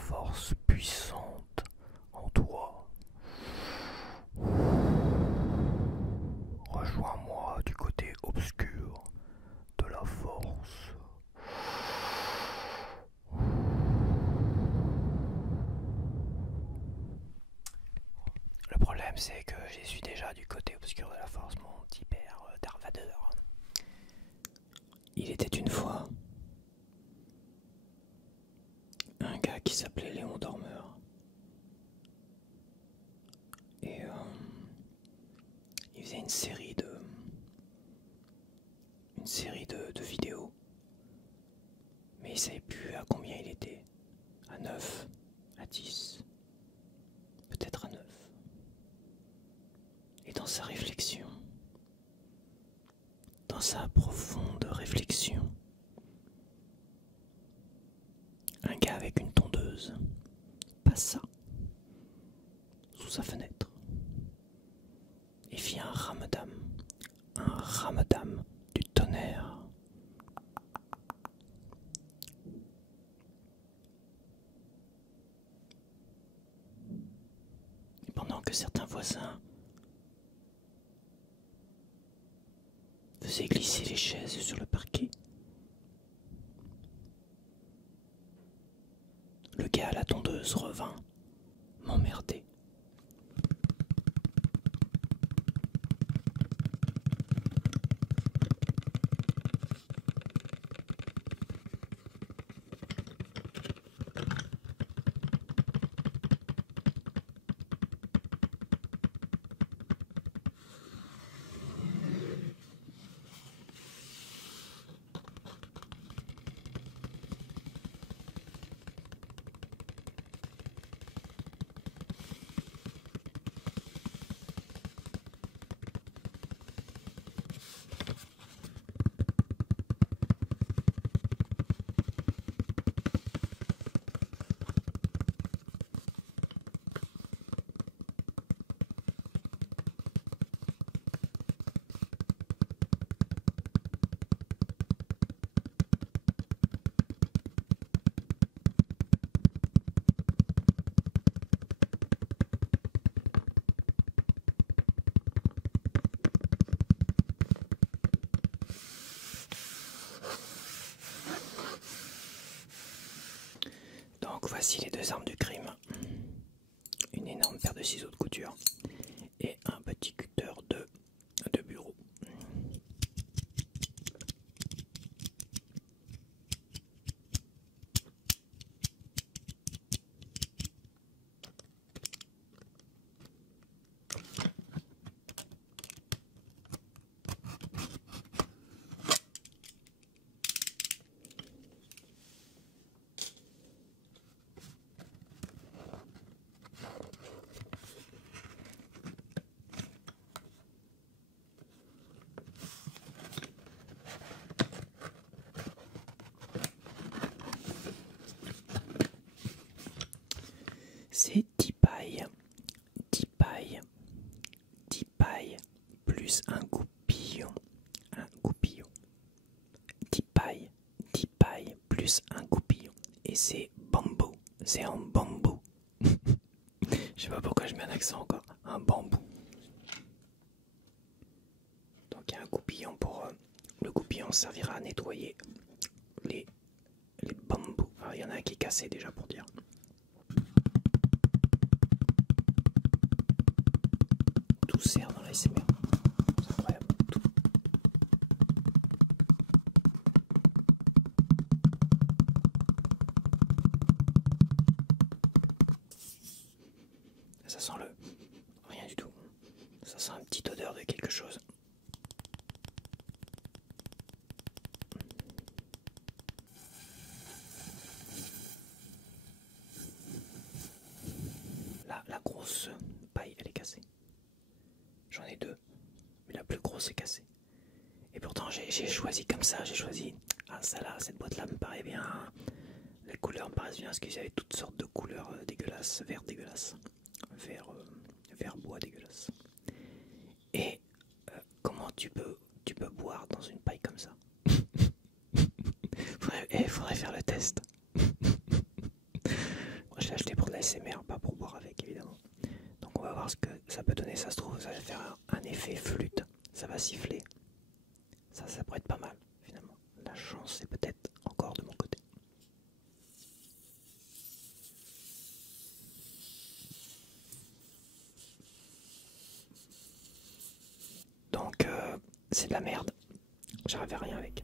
force puissante en toi. Rejoins-moi du côté obscur de la force. Le problème, c'est que je suis déjà du côté obscur de la force, mon petit père Darth Vader. Il était une fois un gars qui s'appelait Léon Dormeur. Et il faisait une série de vidéos. Mais il savait plus à combien il était. À 9, à 10, peut-être à 9. Et dans sa réflexion, dans sa profonde réflexion, un gars avec une tondeuse passa sous sa fenêtre et fit un ramadan du tonnerre. Et pendant que certains voisins faisaient glisser les chaises sur le parquet, le gars à la tondeuse revint m'emmerder. Donc voici les deux armes du crime. Une énorme paire de ciseaux de couture et un petit cutter de bureau. C'est 10 pailles, 10 pailles, 10 pailles, plus un goupillon, 10 pailles, plus un goupillon. Et c'est bambou, c'est en bambou. Je sais pas pourquoi je mets un accent encore, un bambou. Donc il y a un goupillon pour... le goupillon servira à nettoyer les bambous. Alors, il y en a un qui est cassé déjà pour dire. Tout sert dans l'ASMR. C'est incroyable. Tout. Ça sent le... rien du tout. Ça sent une petite odeur de quelque chose. Là, la grosse paille, elle est cassée. J'en ai deux, mais la plus grosse est cassée. Et pourtant, j'ai choisi comme ça, j'ai choisi... Ah, celle-là, cette boîte-là me paraît bien. Les couleurs me paraissent bien, parce qu'ils avaient toutes sortes de couleurs dégueulasses, vert dégueulasse, vert bois dégueulasse. Et comment tu peux boire dans une paille comme ça? Faudrait faire le test. je l'ai acheté pour de la SMR, pas pour boire avec évidemment. Donc on va voir ce que ça peut donner, ça se trouve, ça va faire un effet flûte, ça va siffler. Ça pourrait être pas mal finalement. La chance est peut-être encore de mon côté. Donc c'est de la merde, j'arrive à rien avec.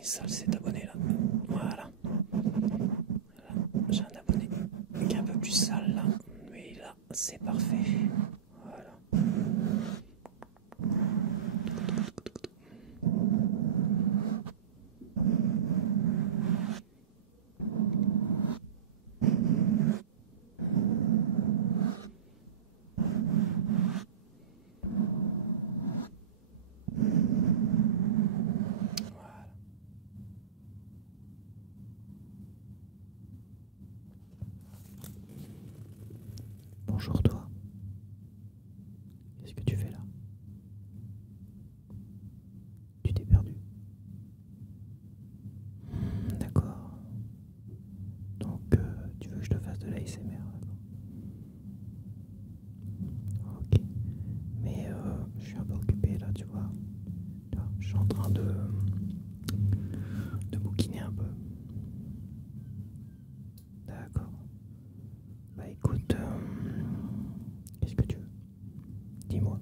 est sale cet abonné là. Voilà. J'ai un abonné qui est un peu plus sale là. Mais là, c'est parfait. Voilà. Bonjour toi. Qu'est-ce que tu fais là? Tu t'es perdu. D'accord. Donc tu veux que je te fasse de l'ASMR, d'accord? Ok. Mais je suis un peu occupé là, tu vois. Je suis en train de bouquiner un peu. D'accord. Bah écoute, qu'est-ce que tu veux? Dis-moi.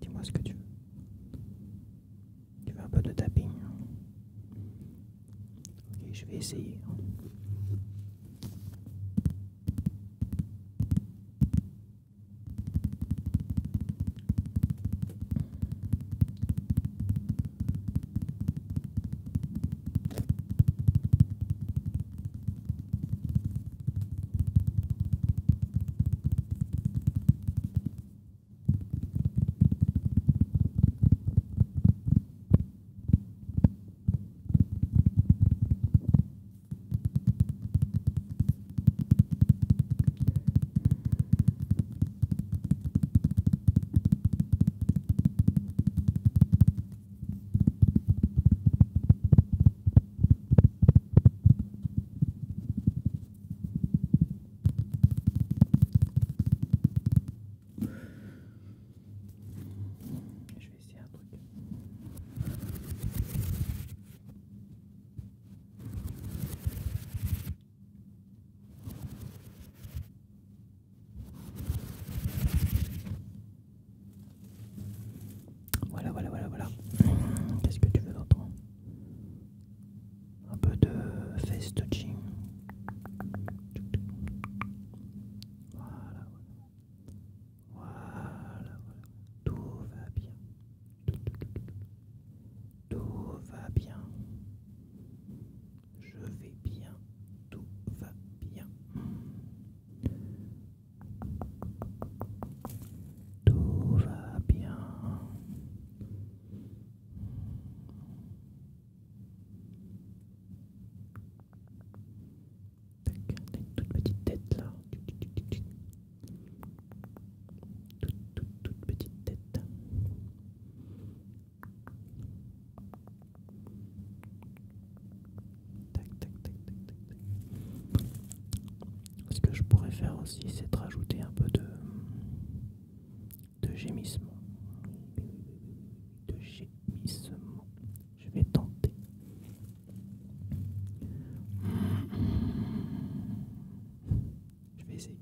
Dis-moi ce que tu veux. Tu veux un peu de tapping? Ok, je vais essayer. Je vais essayer un truc. Voilà. Qu'est-ce que tu veux d'entendre? Un peu de face touching. Voilà. Tout va bien. Tout va bien. Je vais bien. Tout va bien. Tout va bien. Tac, t'as une toute petite tête là. Toute petite tête. Tac. Ce que je pourrais faire aussi, c'est de rajouter un peu de gémissement. De gémissement. Je vais tenter. Je vais essayer.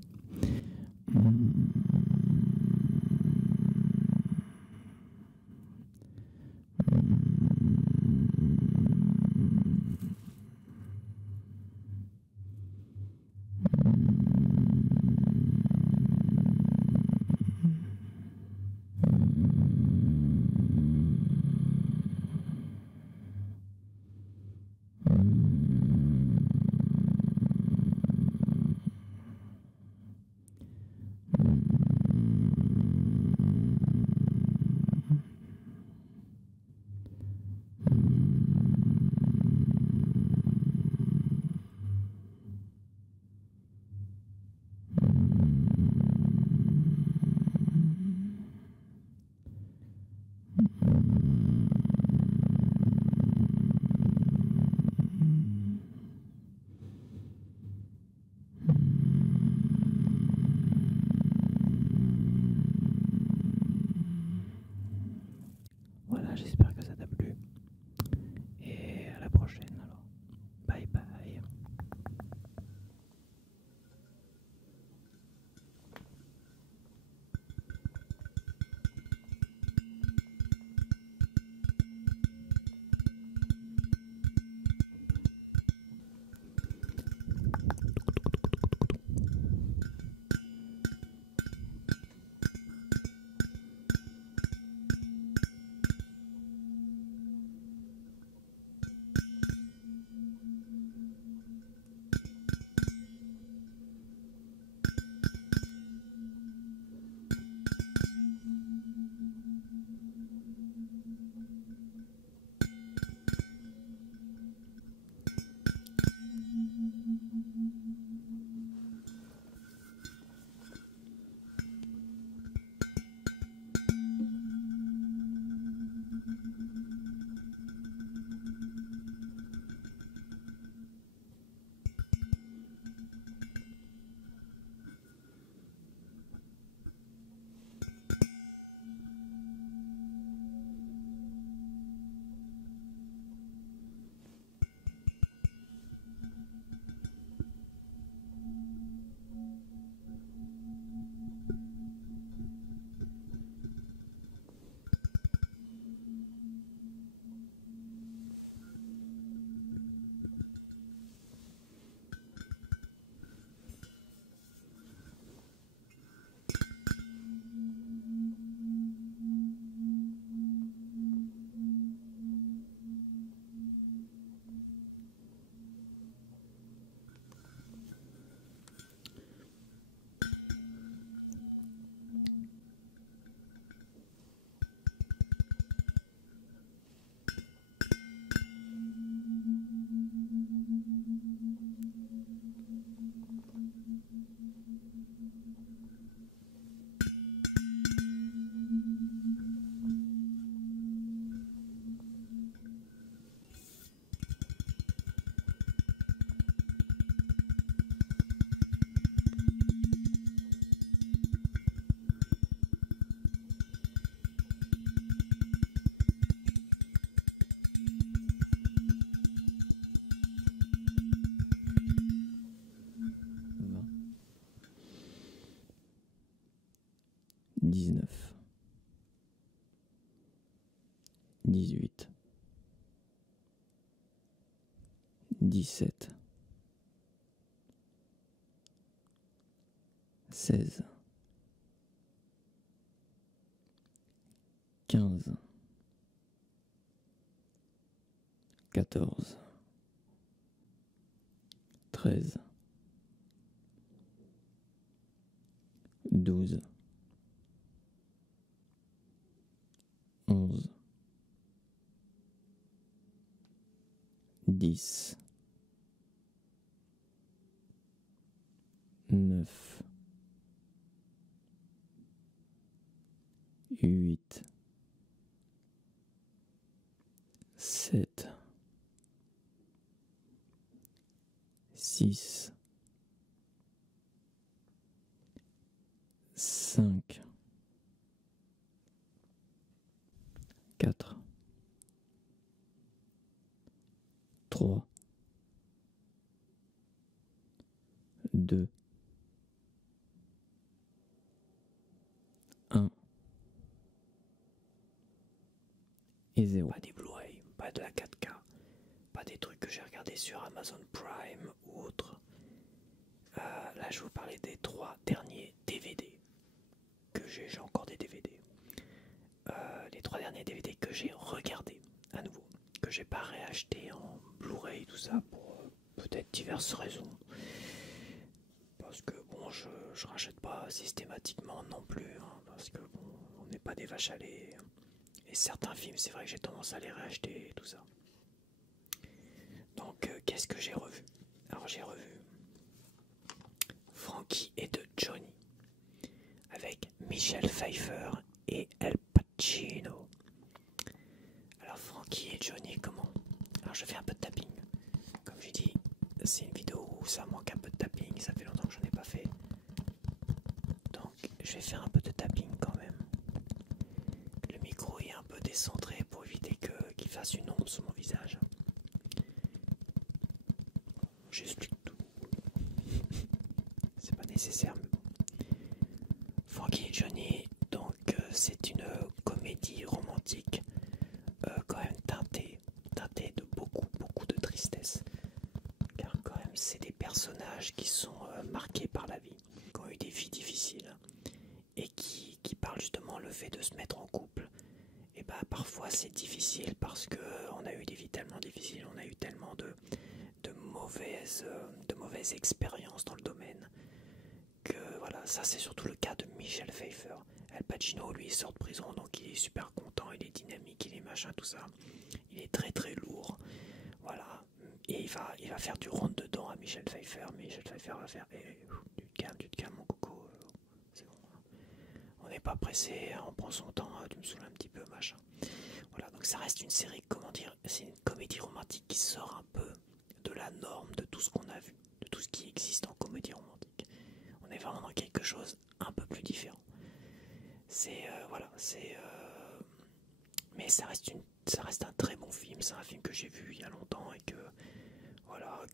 18, 17, 16, 15, 14, 13, 12, 11, 10, 9, 8, 7, 6, 5, 4, 3, 2, 1 et 0. Pas des Blu-ray, pas de la 4K, pas des trucs que j'ai regardés sur Amazon Prime ou autre. Là, je vais vous parler des 3 derniers DVD que j'ai encore des DVD. Les 3 derniers DVD que j'ai regardés à nouveau, que j'ai pas réacheté en Blu-ray, tout ça, pour peut-être diverses raisons. Parce que bon, je rachète pas systématiquement non plus, hein, parce que bon, on n'est pas des vaches à lait. Et certains films, c'est vrai que j'ai tendance à les réacheter et tout ça. Donc, qu'est-ce que j'ai revu? Alors, j'ai revu Frankie et de Johnny avec Michel Pfeiffer et Al Pacino. Alors, Frankie et Johnny, comment? Alors, je fais un peu de tapping. Comme j'ai dit, c'est une vidéo où ça manque un peu de tapping, ça fait longtemps que j'en ai pas fait. Donc, je vais faire un peu de tapping quand même. Le micro est un peu décentré pour éviter qu'il fasse une ombre sur mon visage. J'explique tout. C'est pas nécessaire, mais bon. Frankie et Johnny, donc c'est une comédie romantique quand même teintée de beaucoup de tristesse. Car quand même c'est des personnages qui sont marqués par la vie, qui ont eu des vies difficiles et qui parlent justement le fait de se mettre en couple. Et bah parfois c'est difficile parce que on a eu des vies tellement difficiles, on a eu tellement de mauvaises expériences dans le domaine que voilà, ça c'est surtout le cas de Michel Pfeiffer. Al Pacino, lui, il sort de prison, donc il est super content, il est dynamique, il est machin, tout ça. Il est très très lourd, voilà. Et il va faire du rentre dedans à Michel Pfeiffer. Michel Pfeiffer va faire tu te calmes mon coco, c'est bon. On n'est pas pressé, on prend son temps, tu me saoules un petit peu, machin. Voilà, donc ça reste une série, comment dire, c'est une comédie romantique qui sort un peu de la norme, de tout ce qu'on a vu, de tout ce qui existe en comédie romantique. On est vraiment dans quelque chose un peu plus différent. Mais ça reste un très bon film. C'est un film que j'ai vu il y a longtemps et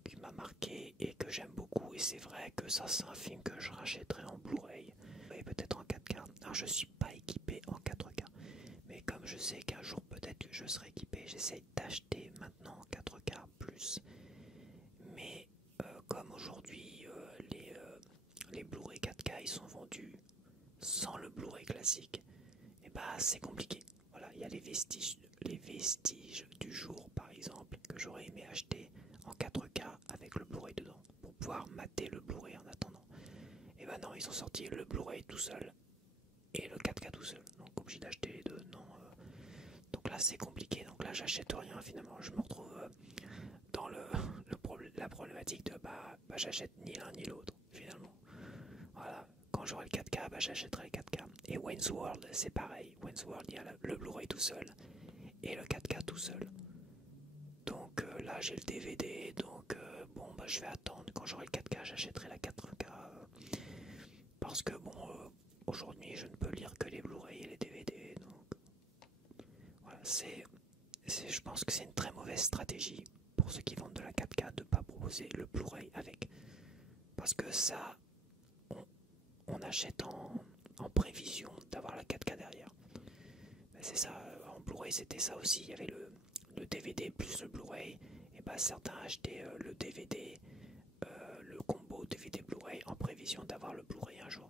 qui m'a marqué et que j'aime beaucoup. Et c'est vrai que ça, c'est un film que je rachèterai en Blu-ray et peut-être en 4K. Alors je suis pas équipé en 4K, mais comme je sais qu'un jour peut-être que je serai équipé, j'essaye d'acheter maintenant en 4K plus. Mais comme aujourd'hui les Blu-ray 4K ils sont vendus sans le Blu-ray classique, et bah c'est compliqué. Voilà, il y a les vestiges du jour par exemple que j'aurais aimé acheter en 4K avec le Blu-ray dedans pour pouvoir mater le Blu-ray en attendant. Et bah non, ils ont sorti le Blu-ray tout seul et le 4K tout seul, donc obligé d'acheter les deux. Non, donc là c'est compliqué. Donc là j'achète rien finalement. Je me retrouve dans la problématique de j'achète ni l'un ni l'autre finalement. Voilà, quand j'aurai le 4K, j'achèterai le 4K. Et Wayne's World, c'est pareil. Wayne's World, il y a le Blu-ray tout seul et le 4K tout seul. Donc là, j'ai le DVD. Donc je vais attendre. Quand j'aurai le 4K, j'achèterai la 4K. Parce que aujourd'hui, je ne peux lire que les Blu-ray et les DVD. Donc voilà, je pense que c'est une très mauvaise stratégie pour ceux qui vendent de la 4K de ne pas proposer le Blu-ray avec. Parce que ça, on achète en prévision d'avoir la 4K derrière. C'est ça, en Blu-ray c'était ça aussi, il y avait le DVD plus le Blu-ray, et bah certains achetaient le DVD, le combo DVD Blu-ray en prévision d'avoir le Blu-ray un jour.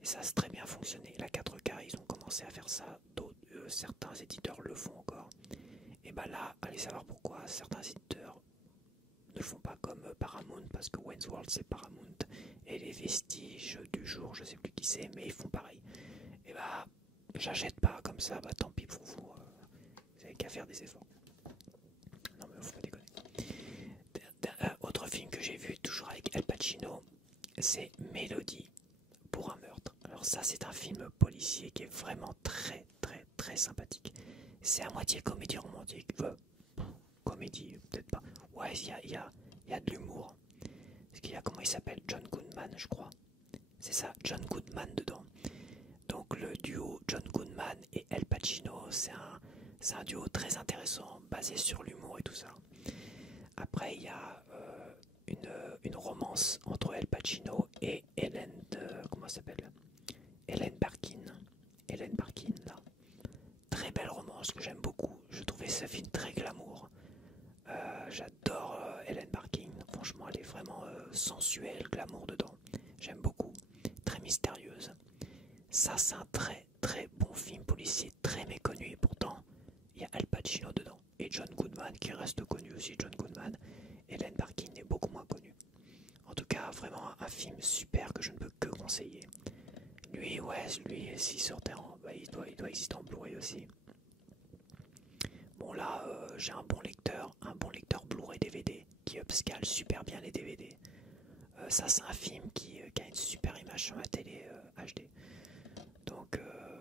Et ça a très bien fonctionné. La 4K, ils ont commencé à faire ça, certains éditeurs le font encore. Et bah là, allez savoir pourquoi certains éditeurs ne le font pas comme Paramount, parce que Wayne's World c'est Paramount, et les Vestiges du jour, je sais plus qui c'est, mais ils font pareil. Et bah, j'achète pas comme ça, bah tant pis pour vous, vous avez qu'à faire des efforts. Non mais faut pas déconner. Autre film que j'ai vu, toujours avec Al Pacino, c'est Mélodie pour un meurtre. Alors ça c'est un film policier qui est vraiment très très très sympathique. C'est à moitié comédie romantique. Comédie, peut-être pas. Ouais, il y a de l'humour. Parce qu'il y a, comment il s'appelle, John Goodman, je crois. C'est ça, John Goodman dedans. Donc le duo John Goodman et Al Pacino, c'est un duo très intéressant, basé sur l'humour et tout ça. Après, il y a une romance entre Al Pacino et Hélène, comment ça s'appelle, Hélène Barkin. Hélène Barkin, là. Très belle romance que j'aime beaucoup. Je trouvais ce film très glamour. J'adore Hélène Barkin. Franchement, elle est vraiment sensuelle, glamour dedans. J'aime beaucoup. Très mystérieuse. Ça, c'est un très très bon film policier, très méconnu. Et pourtant, il y a Al Pacino dedans. Et John Goodman, qui reste connu aussi, John Goodman. Hélène Barkin est beaucoup moins connue. En tout cas, vraiment un film super que je ne peux que conseiller. Lui, ouais, lui, s'il sortait bah, il doit exister en Blu-ray aussi. Bon là, j'ai un bon lecteur Blu-ray DVD qui upscale super bien les DVD. Ça c'est un film qui a une super image sur ma télé HD. Donc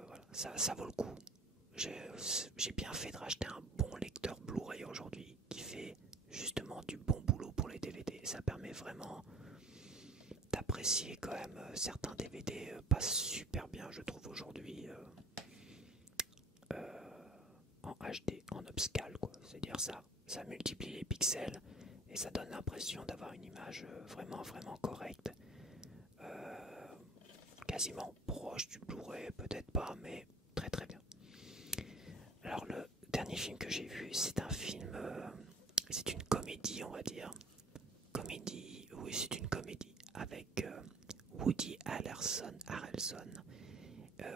voilà, ça vaut le coup. J'ai bien fait de racheter un bon lecteur Blu-ray aujourd'hui qui fait justement du bon boulot pour les DVD. Ça permet vraiment d'apprécier quand même certains DVD passent super bien je trouve aujourd'hui en HD, en upscale quoi. C'est-à-dire ça multiplie les pixels et ça donne l'impression d'avoir une image vraiment vraiment correcte. Quasiment proche du Blu-ray, peut-être pas, mais très très bien. Alors le dernier film que j'ai vu, c'est un film, c'est une comédie on va dire. Comédie, oui c'est une comédie avec Woody Harrelson,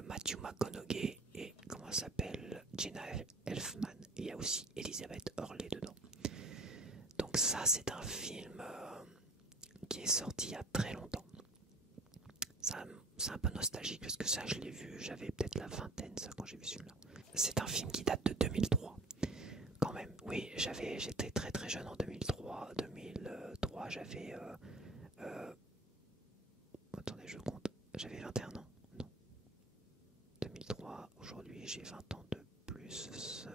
Matthew McConaughey et comment s'appelle Jenna Elfman. Et il y a aussi Elizabeth Hurley dedans. Donc ça c'est un film qui est sorti il y a très longtemps. C'est un peu nostalgique parce que ça je l'ai vu, j'avais peut-être la vingtaine ça quand j'ai vu celui-là. C'est un film qui date de 2003. Quand même, oui, j'étais très très jeune en 2003. 2003 j'avais... attendez, je compte. J'avais 21 ans. Non. 2003, aujourd'hui j'ai 20 ans de plus.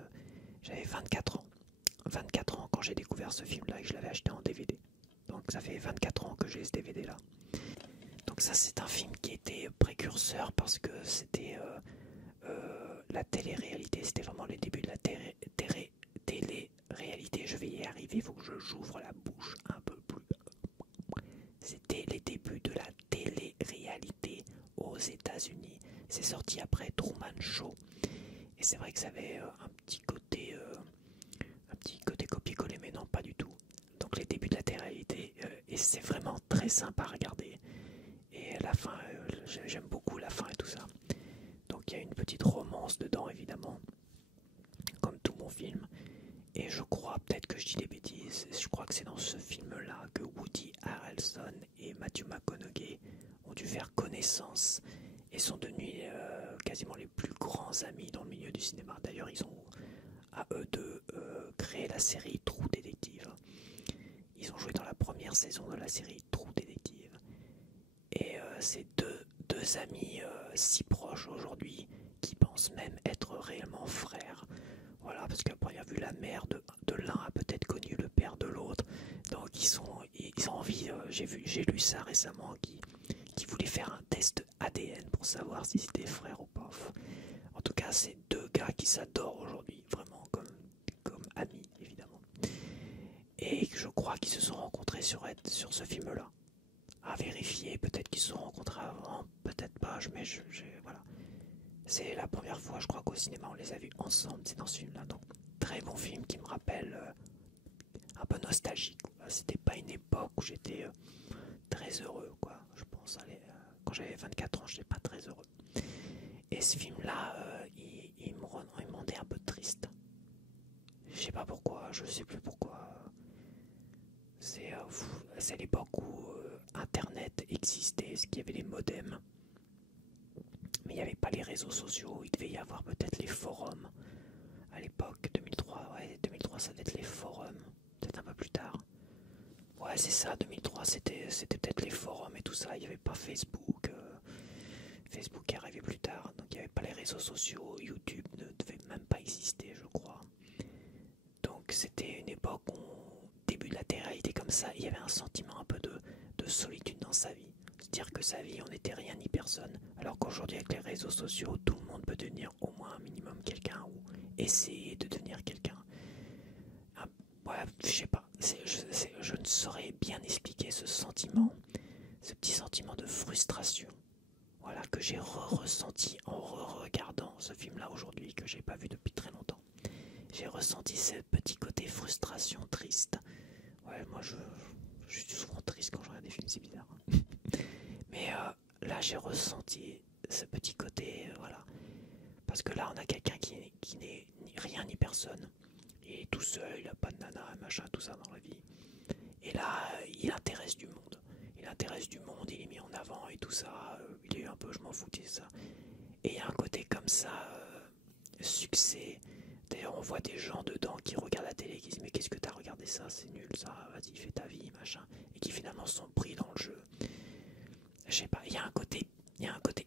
J'avais 24 ans. 24 ans quand j'ai découvert ce film-là et que je l'avais acheté en DVD. Donc ça fait 24 ans que j'ai ce DVD-là. Donc ça c'est un film qui était précurseur parce que c'était la télé-réalité, c'était vraiment les débuts de la télé-réalité. Je vais y arriver, il faut que j'ouvre la bouche un peu plus. C'était les débuts de la télé-réalité aux États-Unis. C'est sorti après Truman Show. Et c'est vrai que ça avait un petit côté copier-coller, mais non, pas du tout. Donc les débuts de la télé-réalité, et c'est vraiment très sympa à regarder. Et la fin, j'aime beaucoup la fin et tout ça. Donc il y a une petite romance dedans, évidemment, comme tout bon film. Et je crois, peut-être que je dis des bêtises, je crois que c'est dans ce film-là que Woody Harrelson et Matthew McConaughey ont dû faire connaissance et sont devenus quasiment les plus grands amis dans le milieu du cinéma. D'ailleurs, ils ont, à eux deux, créé la série True Detective. Ils ont joué dans la première saison de la série True Detective. Et c'est deux amis si proches aujourd'hui qui pensent même être réellement frères. Voilà, parce qu'à première vue, la mère de l'un a peut-être connu le père de l'autre. Donc ils ont envie, j'ai lu ça récemment, qui voulaient faire un test ADN pour savoir si c'était frère ou pas. En tout cas, c'est deux gars qui s'adorent aujourd'hui, vraiment comme amis, évidemment. Et je crois qu'ils se sont rencontrés sur ce film-là. À vérifier, peut-être qu'ils se sont rencontrés avant, peut-être pas, voilà. C'est la première fois, je crois qu'au cinéma on les a vus ensemble, c'est dans ce film-là. Donc très bon film qui me rappelle un peu nostalgique. C'était pas une époque où j'étais très heureux, quoi. Je pense, quand j'avais 24 ans, j'étais pas très heureux. Et ce film-là, il me rendait un peu triste. Je sais pas pourquoi, je sais plus pourquoi. C'est l'époque où Internet existait, ce qu'il y avait les modems. Mais il n'y avait pas les réseaux sociaux, il devait y avoir peut-être les forums. À l'époque, 2003, ouais, 2003 ça devait être les forums. Peut-être un peu plus tard. Ouais, c'est ça, 2003 c'était peut-être les forums et tout ça, il n'y avait pas Facebook. Facebook est arrivé plus tard, donc il n'y avait pas les réseaux sociaux, YouTube ne devait même pas exister, je crois. Donc c'était une époque où, au début de la télé-réalité comme ça, il y avait un sentiment un peu de solitude dans sa vie. Se dire que sa vie, on n'était rien ni personne. Alors qu'aujourd'hui, avec les réseaux sociaux, tout le monde peut devenir au moins un minimum quelqu'un ou essayer de devenir quelqu'un. Ouais, je sais pas. Je ne saurais bien expliquer ce sentiment, ce petit sentiment de frustration. Voilà, que j'ai ressenti en regardant ce film-là aujourd'hui, que j'ai pas vu depuis très longtemps. J'ai ressenti ce petit côté frustration, triste. Ouais, moi je suis souvent triste quand je regarde des films, c'est bizarre. Mais là j'ai ressenti ce petit côté, voilà. Parce que là on a quelqu'un qui n'est ni rien ni personne. Il est tout seul, il a pas de nana, machin, tout ça dans la vie. Et là, il intéresse du monde. Il intéresse du monde, il est mis en avant et tout ça. Il est un peu, je m'en foutais ça. Et il y a un côté comme ça, succès. D'ailleurs, on voit des gens dedans qui regardent la télé, qui disent mais qu'est-ce que t'as regardé ça, c'est nul ça, vas-y fais ta vie, machin. Et qui finalement sont pris dans le jeu. Je sais pas, il y a un côté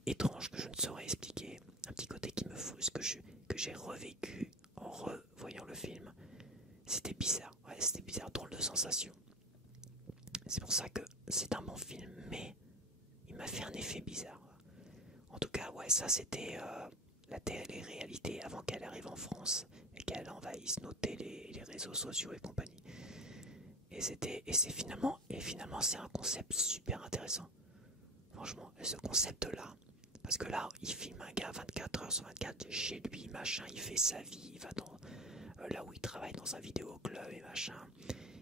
étrange que je ne saurais expliquer. Un petit côté qui me frustre, que j'ai revécu en revoyant le film. C'était bizarre, ouais, c'était bizarre, drôle de sensation. C'est pour ça que c'est un bon film, mais il m'a fait un effet bizarre. En tout cas, ouais, ça c'était la télé-réalité avant qu'elle arrive en France et qu'elle envahisse nos télés, les réseaux sociaux et compagnie. Et finalement c'est un concept super intéressant. Franchement, ce concept-là, parce que là, il filme un gars 24 heures sur 24 chez lui, machin, il fait sa vie, il va dans là où il travaille dans un vidéoclub et machin.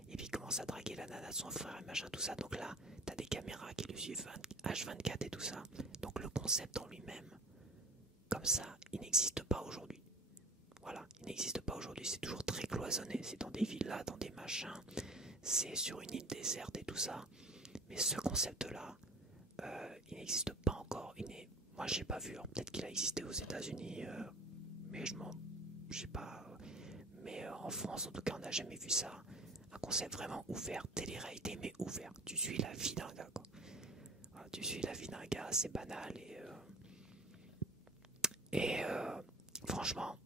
Et puis il commence à draguer la nana de son frère et machin, tout ça. Donc là, t'as des caméras qui le suivent H24 et tout ça. Donc le concept en lui-même, comme ça, il n'existe pas aujourd'hui. Voilà, il n'existe pas aujourd'hui. C'est toujours très cloisonné. C'est dans des villas, dans des machins. C'est sur une île déserte et tout ça. Mais ce concept-là, il n'existe pas encore. Moi, j'ai pas vu. Peut-être qu'il a existé aux États-Unis, mais je sais pas. Mais en France, en tout cas, on n'a jamais vu ça. Un concept vraiment ouvert, télé-réalité, mais ouvert. Tu suis la vie d'un gars, quoi. Voilà, tu suis la vie d'un gars, c'est banal et franchement,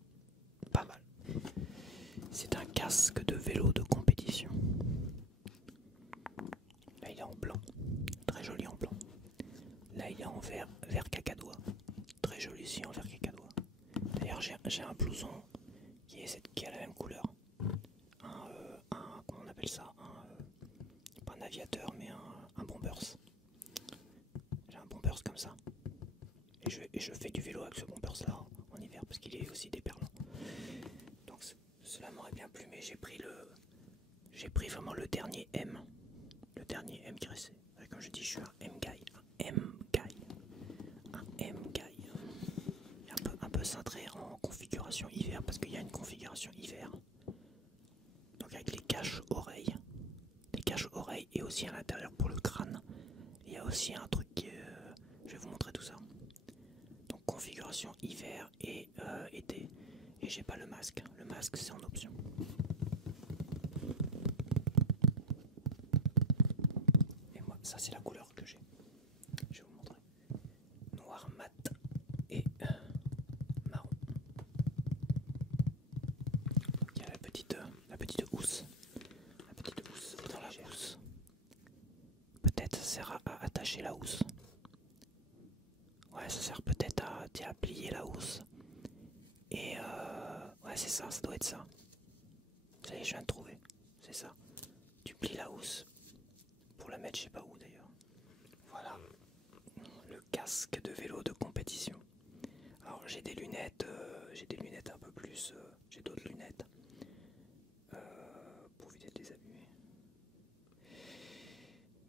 pas mal. C'est un casque de vélo de compétition. Là, il est en blanc, très joli en blanc. Là, il est en vert cacadois, très joli aussi en vert cacadois. D'ailleurs, j'ai un blouson qui a la même couleur. Comment on appelle ça, pas un aviateur, mais un bombers. J'ai un bombers comme ça. Et je fais du vélo avec ce bombers là en hiver parce qu'il est aussi déperlant. Donc cela m'aurait bien plu, mais j'ai pris vraiment le dernier M. Le dernier M qui restait. Comme je dis, je suis un M-guy. Un M-guy. Un M-guy. Un peu cintré en configuration hiver parce qu'il y a une configuration hiver. Donc avec les caches-oreilles. Les caches-oreilles et aussi à l'intérieur pour le crâne. Il y a aussi un truc, je vais vous montrer tout ça. Donc configuration hiver et été. Et j'ai pas le masque. Le masque c'est en option. Et moi, ça c'est la couleur que j'ai. Je vais vous montrer. Noir mat et marron. Il y a la petite housse. La petite housse dans la housse. Peut-être ça sert à attacher la housse. Ouais, ça sert peut-être à plier la housse. Et ouais, c'est ça, ça doit être ça. Ça y est, je viens de trouver. C'est ça. Tu plies la housse pour la mettre je sais pas où d'ailleurs. Voilà. Le casque de vélo de compétition. Alors j'ai des lunettes un peu plus, j'ai d'autres lunettes pour éviter de les abîmer.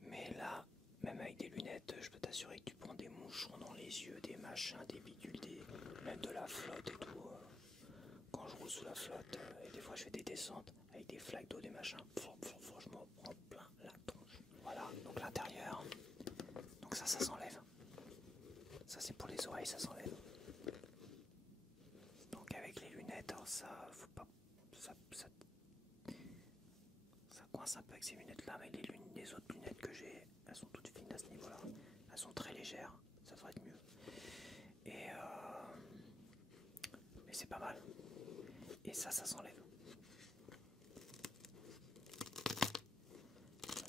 Mais là, même avec des lunettes, je peux t'assurer que tu prends des moucherons dans les yeux, des machins, des bidules, même de la flotte et tout. Quand je roule sous la flotte, et des fois je fais des descentes avec des flaques d'eau, des machins, je m'en prends plein la tronche. Voilà, donc l'intérieur, donc ça s'enlève. Ça c'est pour les oreilles, ça s'enlève. Donc avec les lunettes, alors ça, faut pas, ça coince un peu avec ces lunettes là, mais les autres lunettes que j'ai, elles sont toutes fines à ce niveau là. Elles sont très légères, ça devrait être mieux. Et mais c'est pas mal. Et ça s'enlève.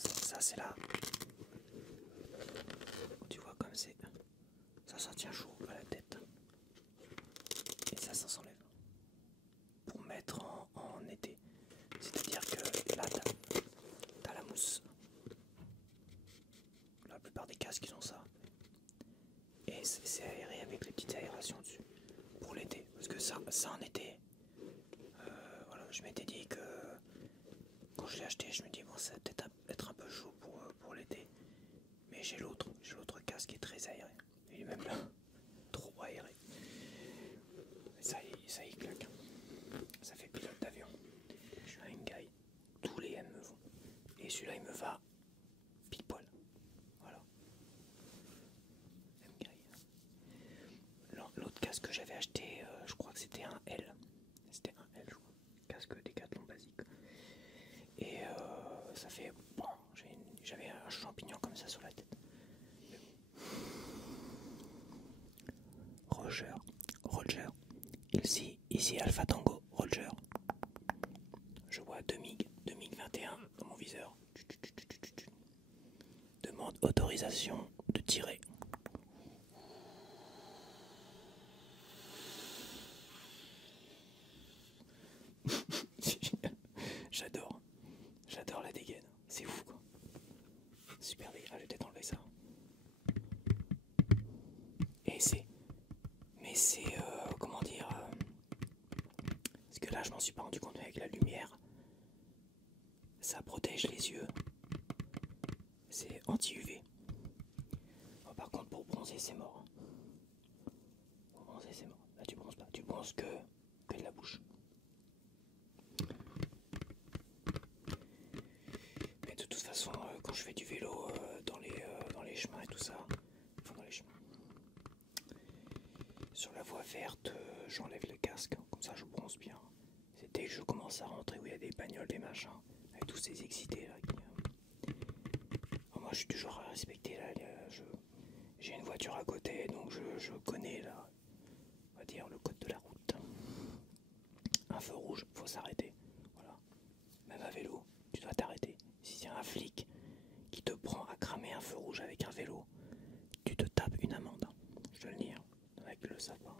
Ça c'est là. Tu vois comme c'est. Ça tient chaud à la tête. Et ça s'enlève. Pour mettre en été. C'est-à-dire que là, t'as la mousse. La plupart des casques, ils ont ça. Et c'est aéré avec les petites aérations dessus. Pour l'été. Parce que ça en été, voilà, je m'étais dit que quand je l'ai acheté, je me dis bon, ça va peut-être être un peu chaud pour l'été. Mais j'ai l'autre casque qui est très aéré. Il est même là, trop aéré. Et ça y claque. Ça fait pilote d'avion. Je suis un guy. Tous les M me vont. Et celui-là, il me va pile poil. Voilà. M guy. L'autre casque que j'avais acheté, je crois que c'était un L. C'était un L, je crois. Casque Décathlon basique. Et ça fait. Bon, j'avais un champignon comme ça sur la tête. Roger. Ici Alpha Tango, Roger. Je vois 2 MiG 21 dans mon viseur. Demande autorisation de tirer. J'adore la dégaine. C'est fou quoi. Super dégaine. Ah, je vais peut-être enlever ça. Et c'est comment dire, parce que là je m'en suis pas rendu compte, mais avec la lumière, ça protège les yeux. C'est anti-UV. Bon, par contre pour bronzer c'est mort. Pour bronzer c'est mort. Là tu bronzes pas, tu bronzes que de la bouche. Mais de toute façon quand je fais du vélo dans les chemins et tout ça, enfin dans les chemins, sur la voie verte, j'enlève le casque, comme ça je bronze bien. C'est dès que je commence à rentrer où il y a des bagnoles, des machins, avec tous ces excités là. Moi je suis toujours à respecter là, j'ai une voiture à côté, donc je connais là, on va dire le code de la route. Un feu rouge, faut s'arrêter. Voilà. Même à vélo, tu dois t'arrêter. Si c'est un flic qui te prend à cramer un feu rouge avec un vélo, tu te tapes une amende. Je te le dis, hein. Avec le sapin.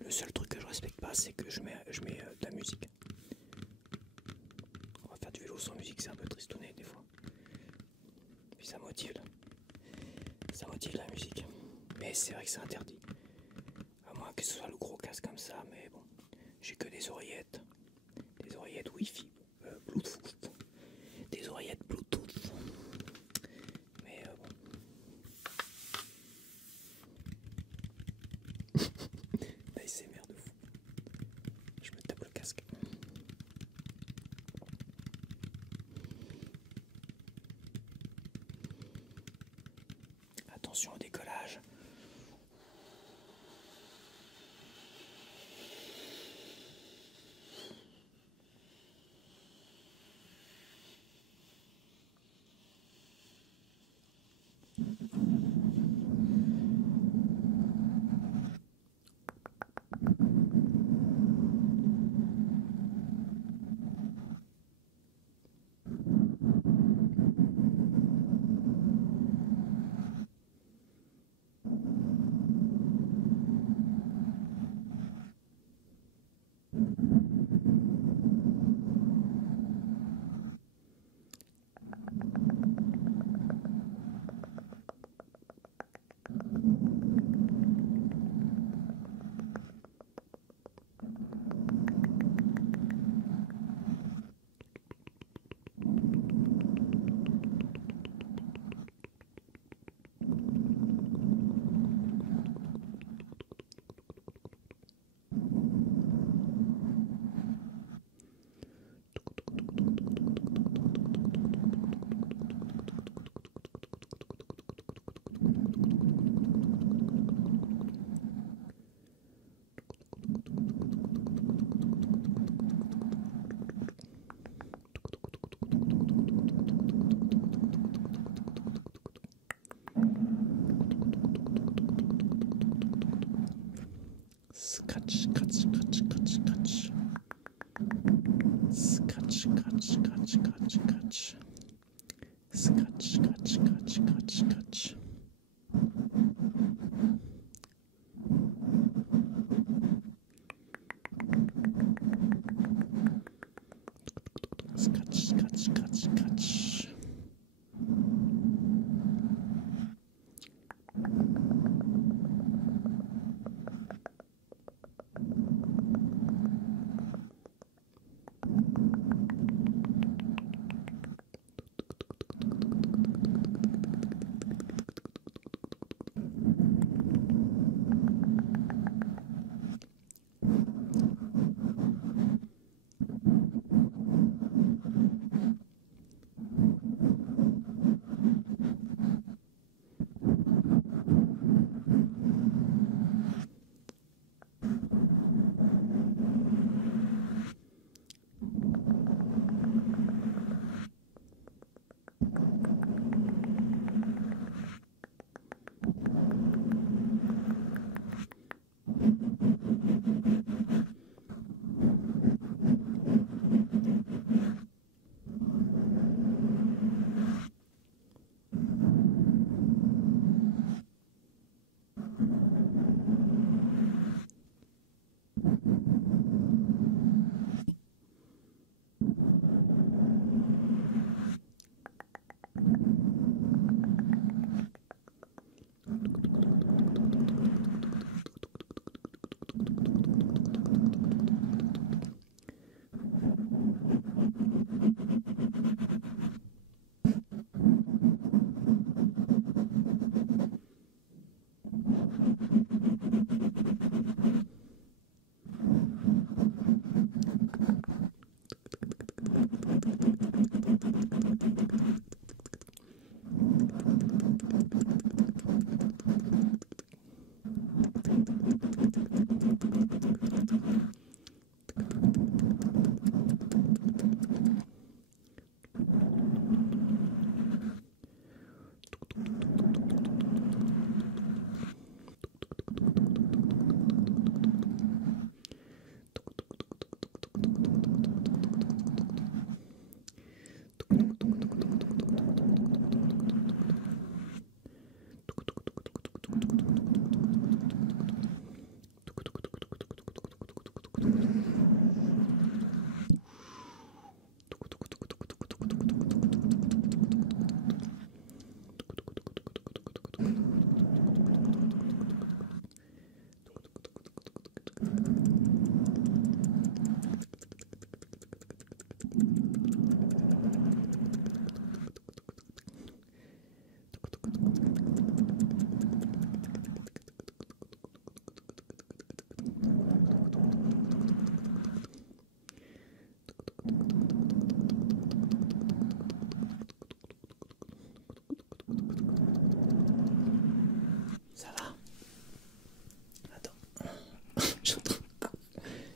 Le seul truc que je respecte pas, c'est que je mets de la musique. On va faire du vélo sans musique, c'est un peu tristouné des fois. Puis ça motive la musique. Mais c'est vrai que c'est interdit. À moins que ce soit le gros casque comme ça, mais bon. J'ai que des oreillettes Wi-Fi, Bluetooth. Des oreillettes Bluetooth. Mais bon. ASMR de fou. Je me tape le casque. Attention au décollage. Scratch, scratch, scratch, scratch, scratch. Scratch, scratch, scratch, scratch, scratch. Scratch, scratch, scratch, scratch, scratch. Scratch, scratch, scratch, scratch.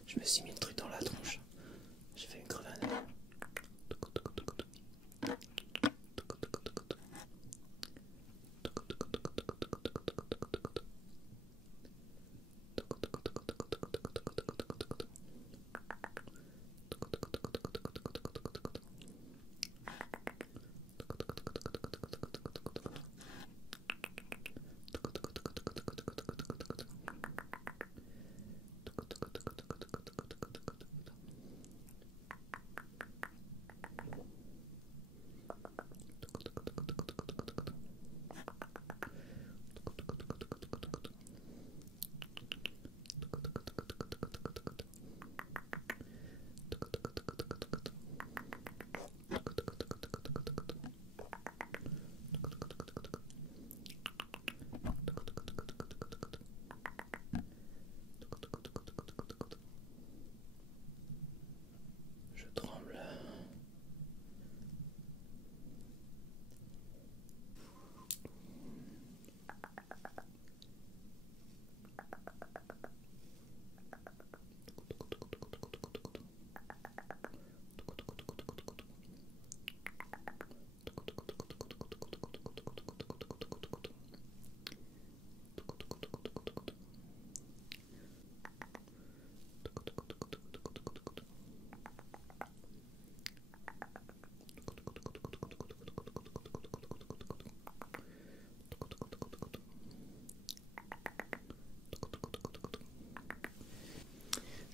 Je me suis mis le truc dans la tronche. J'ai fait une crevade.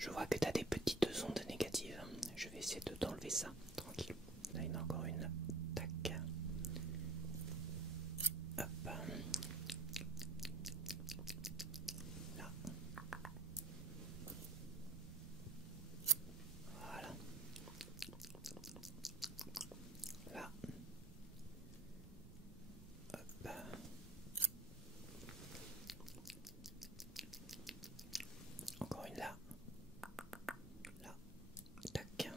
Je vois que tu as des petites ondes négatives. Je vais essayer de t'enlever ça, tranquille. Là, il y en a encore une. Tac. Hop. Là. Voilà. Là. Hop. Encore une là. Là. Tac.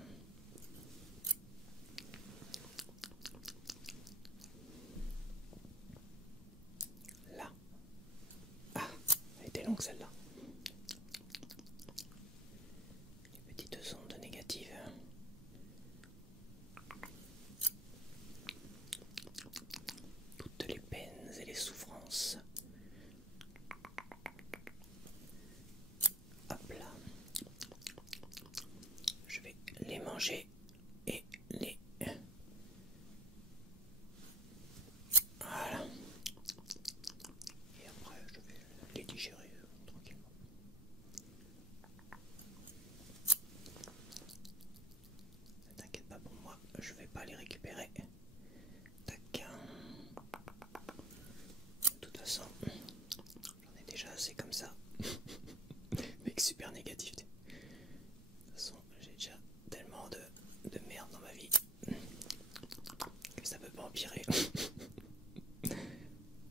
Là. Ah, elle était longue celle-là. Les petites ondes négatives. Toutes les peines et les souffrances. Hop là. Je vais les manger et les... Voilà. Et après, je vais les digérer tranquillement. Ne t'inquiète pas pour moi, je vais pas les récupérer. Tac. De toute façon, j'en ai déjà assez comme ça. Mec super négatif. De toute façon, j'ai déjà tellement de merde dans ma vie que ça peut pas empirer.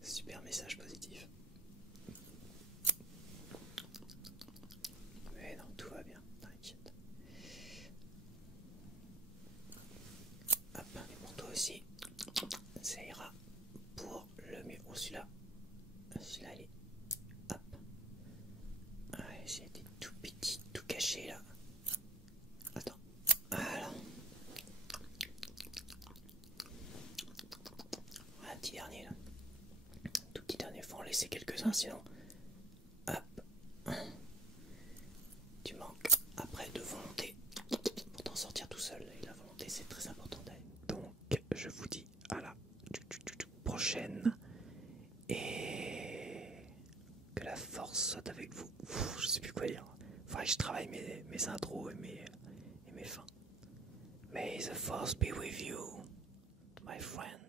Super message positif. Mais non, tout va bien, t'inquiète. Hop, et pour toi aussi, ça ira pour le mieux. Oh, celui-là, il est... Hop. Ouais, j'ai été tout petit, tout caché là. Attends. Voilà. Un petit dernier là. Tout petit dernier, faut en laisser quelques-uns sinon. Hop. Tu manques après de volonté pour t'en sortir tout seul. Et la volonté c'est très important. Donc je vous dis à la prochaine. Et que la force soit avec vous. Je sais plus quoi dire. Faudrait que je travaille mes intros et mes fins. May the force be with you, my friend.